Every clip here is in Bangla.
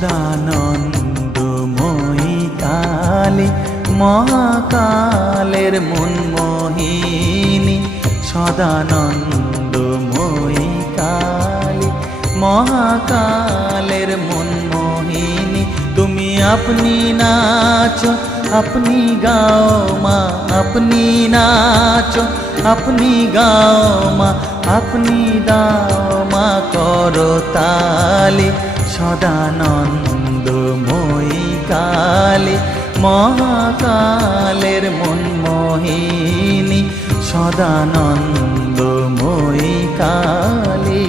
সদানন্দময়ী কালী মহাকালের মনমোহিনী, সদানন্দময়ী কালী মহাকালের মনমোহিনী। তুমি আপনি নাচো আপনি গাও মা, আপনি নাচো আপনি গাও মা, আপনি দাও মা করতালি। সদানন্দময়ী কালী মহাকালের মনমোহিনী, সদানন্দময়ী কালী।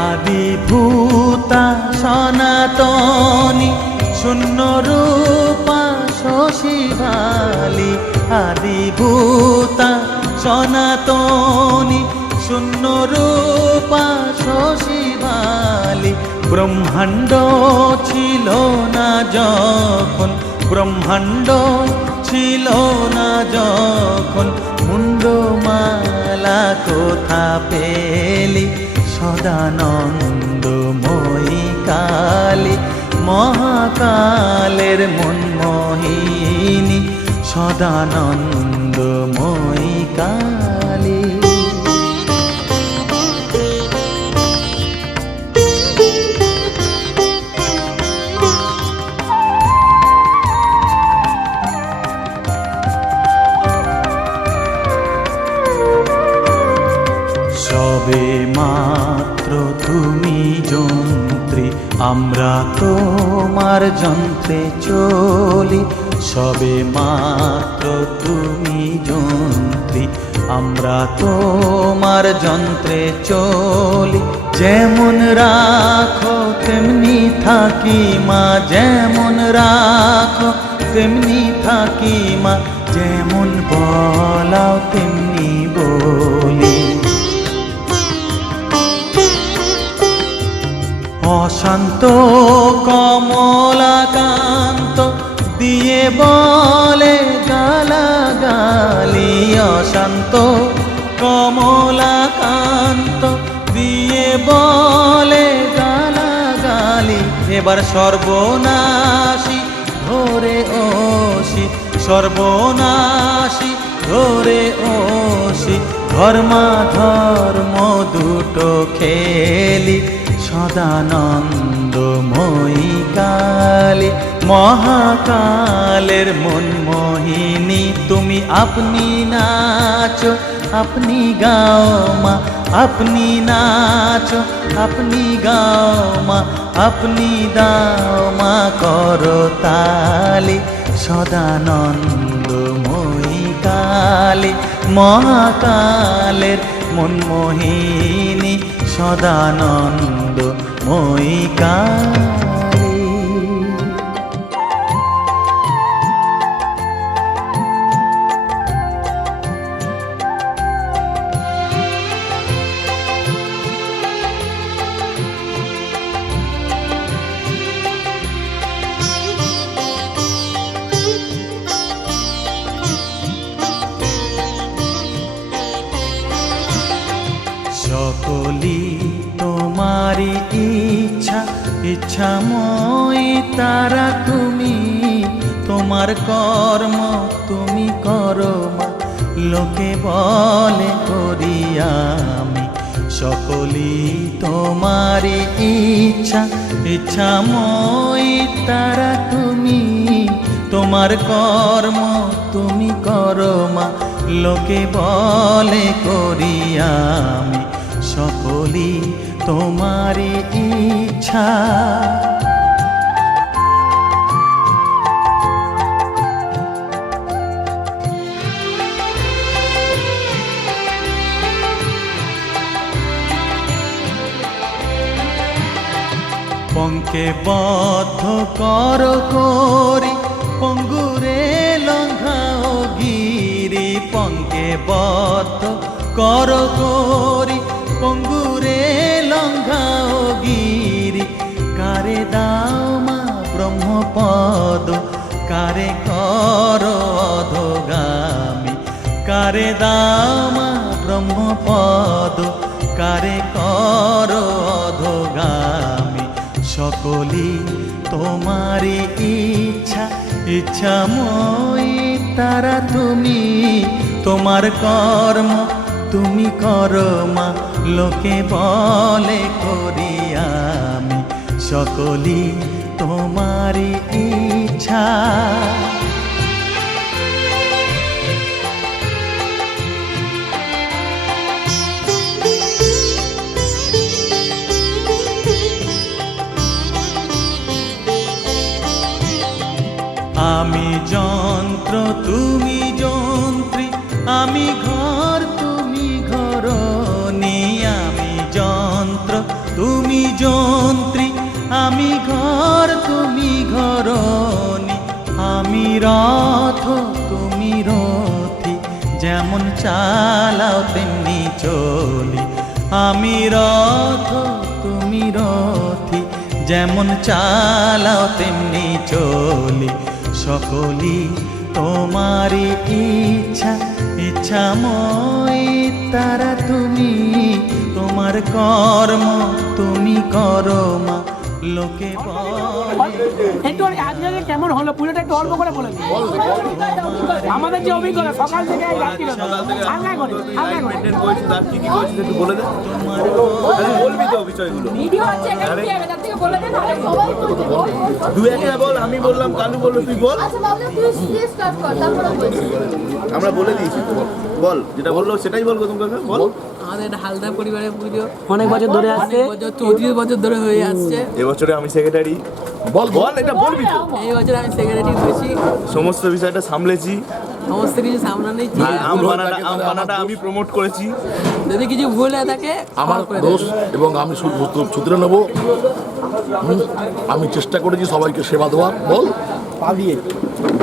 আদিভূতা সনাতনী শূন্য রূপা শশী ভালি, আদিভূতা সনাতনী শূন্য রূপা শশী ভালি। ব্রহ্মাণ্ড ছিল না যখন, ব্রহ্মাণ্ড ছিল না যখন, মুন্ডমালা কোথা পেলি। সদানন্দময়ী কালী মহাকালের মনমোহিনী, সদানন্দময়ী কালী। সবে মাত্র তুমি যন্ত্রী, আমরা তোমার যন্ত্রে চলি। সবে মাত্র তুমি যন্ত্রী, আমরা তোমার যন্ত্রে চলি। যেমন রাখো তেমনি থাকি মা, যেমন রাখো তেমনি থাকি মা, যেমন বলাও তেমনি বলি। অশান্ত কমলাকান্ত দিয়ে বলে গালাগালি, অশান্ত কমলাকান্ত দিয়ে বলে গালাগালি। এবার সর্বনাশী ধরে ওসি, সর্বনাশী ধরে ওসি, ধর্মাধর্ম দুটো খেলি। সদানন্দময়ী কালী মহাকালের মনমোহিনী, তুমি আপনি নাচো আপনি গাও মা, আপনি নাচো আপনি গাও মা, আপনি দাও মা করতালি। সদানন্দময়ী কালী মহাকালের মনমোহিনী, সদানন্দময়ী কালী। সকলি তোমারি ইচ্ছা, ইচ্ছাময়ী তারা তুমি। তোমার কর্ম তুমি করো মা, লোকে বলে করি আমি। সকলি তোমারি ইচ্ছা, ইচ্ছাময়ী তারা তুমি। তোমার কর্ম তুমি করো মা, লোকে বলে করি আমি। সকলি তোমারি ইচ্ছা। পঙ্কে বদ্ধ কর করি, পঙ্গুরে লঙ্ঘাও গিরি। পঙ্কে বদ্ধ কর করি, পঙ্গুরে লঙ্ঘাও গিরি। কারে দাও মা ব্রহ্মপদ, কারে কারে দামা ব্রহ্মপদ, কারে কর অধোগামী। সকলি তোমারই ইচ্ছা, ইচ্ছাময়ী তারা তুমি। তোমার কর্ম তুমি করো মা, লোকে বলে করি আমি। সকলি তোমারই ইচ্ছা। আমি যন্ত্র তুমি যন্ত্রী, আমি ঘর তুমি ঘরণী। আমি যন্ত্র তুমি যন্ত্রী, আমি ঘর তুমি ঘরণী। আমি রথ তুমি রথী, যেমন চালাও তেমনি চলি। আমি রথ তুমি রথী, যেমন চালাও তেমনি চলি। সকলি তোমারই ইচ্ছা, ইচ্ছাময়ী তারা তুমি। তোমার কর্ম তুমি করো মা, লোকে বলে। একটু আজকে কেমন হলো পুজোটা একটু অল্প করে বলে দিন। আমাদের যে অভিজ্ঞতা সকাল থেকে রাত্রি হাঙ্গাই করে মেইনটেইন করেছি, তার কি কি করেছি একটু বলে দে। বলবি তো বিষয়গুলো, ভিডিও আছে এটা কি হবে তার থেকে বলে দেন আরে সবাই বলছে বল দুই একটা বল। আমি বললাম, কালু বললো, তুই বল। আচ্ছা বাবু তুই স্টার্ট কর তারপরে বলছি। আমরা বলে দিয়েছি তো, বল যেটা বললো সেটাই বলবো তোমাকে। বল। আমাদের হালদা পরিবারের পুজো অনেক বছর ধরে আসছে, 34 বছর ধরে হয়ে আসছে। এবছরে আমি সেক্রেটারি। বল বল, এটা বলবি তো। এই বছর আমি সেক্রেটারি হয়েছি, সমস্ত বিষয়টা সামলেছি। সমস্ত কিছু সামলানোই। আম পানাটা আমি প্রমোট করেছি। যদি কিছু ভুল হয়ে থাকে আমার দোষ এবং আমি শুধরে নেব। আমি চেষ্টা করেছি সবাইকে সেবা দেওয়ার। বল।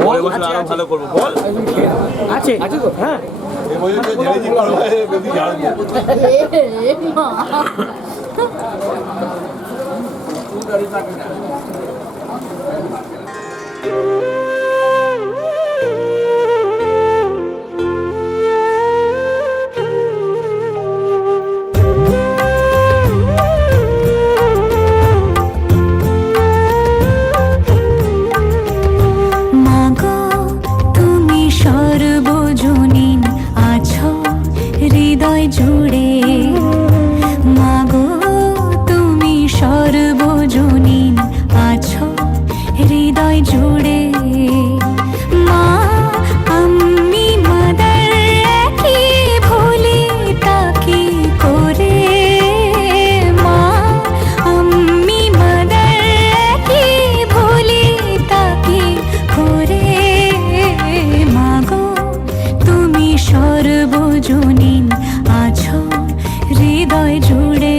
পরের বছর আরো ভালো করবো। বল। আছে হ্যাঁ মা মাগো তুমি সর্বজনীন আছো হৃদয় জুড়ে। মাগো তুমি সর্বজনীন আছো হৃদয় জুড়ে। মা আমি মাদার কি ভুলি তাকে করে। মা আমি মাদার কি ভুলি তাকে করে। মাগো তুমি সর্বজনীন আছো হৃদয় জুড়ে।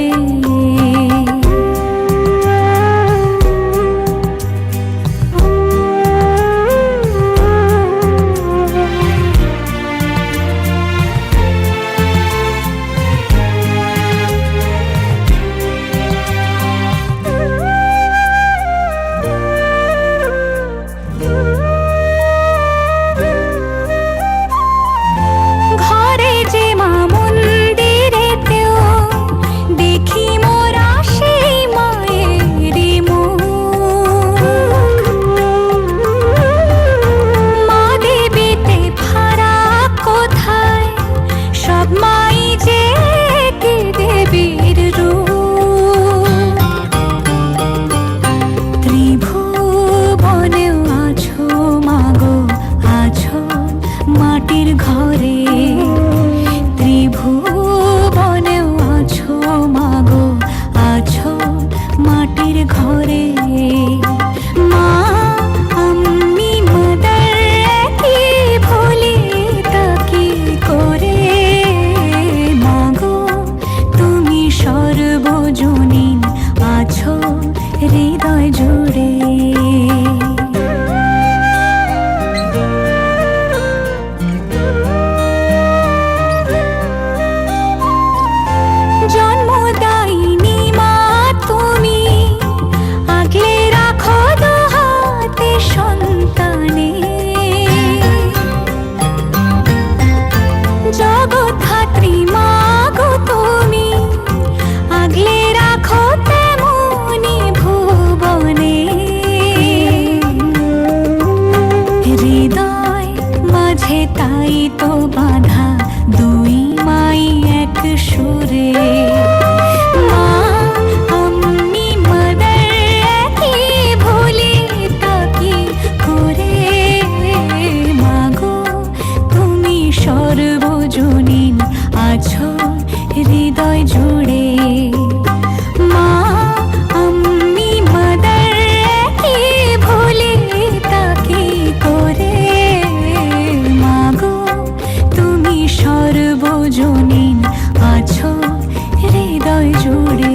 তাই তো বাঁধা দুই মাই এক সুরে। মা আমি মাদার একই ভুলি তাকি করে। মাগো তুমি সর্বজনীন আছো হৃদয় জুড়ে। মা আমি মাদার একই ভুলি তাকি করে। মাগো তুমি সর্বজনীন আছো হৃদয় জুড়ে।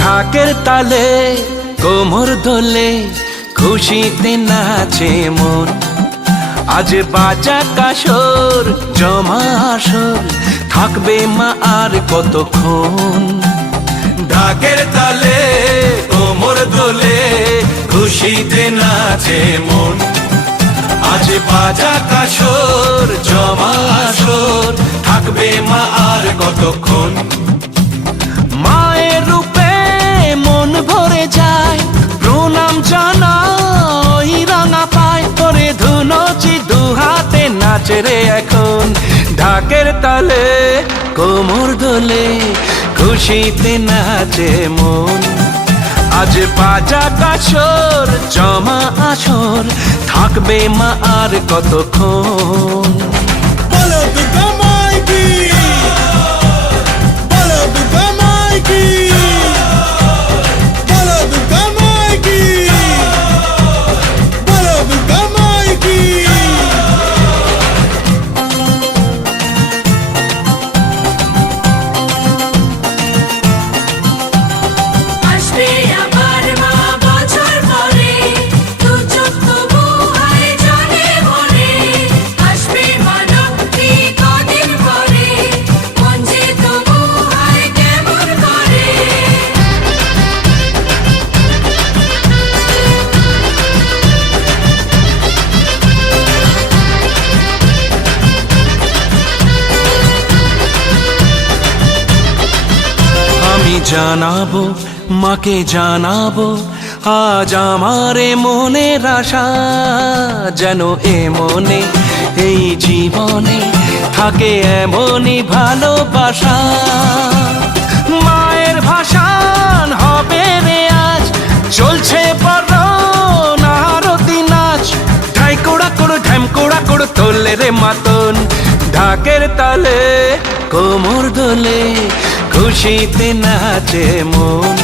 ঢাকের তালে কোমর দোলে খুশিতে নাচে মন। আজ বাজা কাসর জমা আসর থাকবে মা আর কতক্ষণ। ঢাকের তালে কোমর দোলে খুশিতে নাচে মন। আজ বাজা কাসর জমা আসর থাকবে মা আর কতক্ষণ। মায়ের রূপে মন ভরে যায় প্রণাম জানাই রাঙা পায় করে ধুনচি দুহাতে নাচে রে এখন। ঢাকের তালে কোমর দোলে খুশিতে নাচে মন। আজ বাজা কাসর জমা আসর থাকবে মা আর কতক্ষণ। বলো দুর্গা মাই কি, বলো দুর্গা মাই কি, বলো দুর্গা মাই কি, বলো দুর্গা মাই কি। আসবে আবার মা বছর পরে, দু চোখ তবু হয় জলে ভরে। আসবে মা জানাবো মাকে জানাবো আজ আমারে মনের আশা, যেন এ মনে এই জীবনে থাকে এমনই ভালোবাসা। মায়ের ভাষান হবে রে আজ, চলছে বরণ আরতি নাচ, ঢাই কোড়া কোড়ো ঢ্যাম কোড়া কোড়ো তোলে রে মাতন, ঢাকের তালে কোমর দোলে খুশিতে নাচে মন।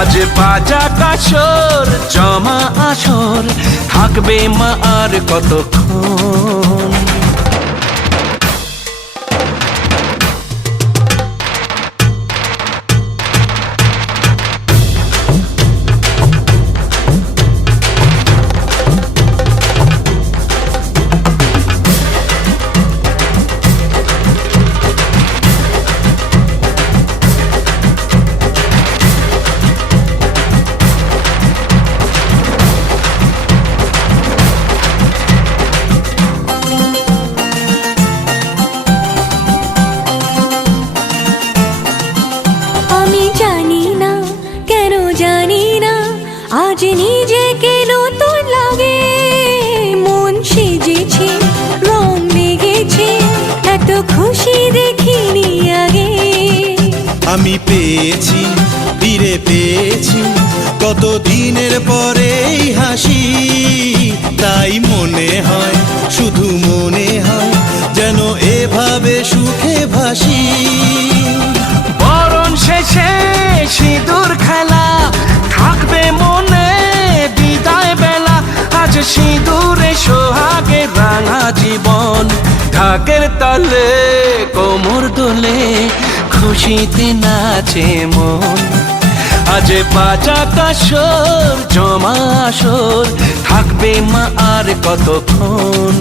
আজ বাজা কাসর জমা আসর, থাকবে মা আর কতক্ষণ। আমি জানি না কেন জানি না আজ নিজেকে নতুন লাগে, মন সেজেছে রং লেগেছে এত খুশি দেখিনি আগে। আমি পেয়েছি ফিরে পেয়েছি কত দিনের পরে এই হাসি, তাই মনে হয় শুধু মনে হয় যেন এভাবে সুখে ভাসি। বরণ শেষে সিঁদুর খেলা থাকবে মনে বিদায় বেলা, আজ সিঁদুরে সোহাগে রাঙা জীবন, ঢাকের তালে কোমর দোলে খুশিতে নাচে মন। আজ বাজা কাসর জমা আসর, থাকবে মা আর কতক্ষণ।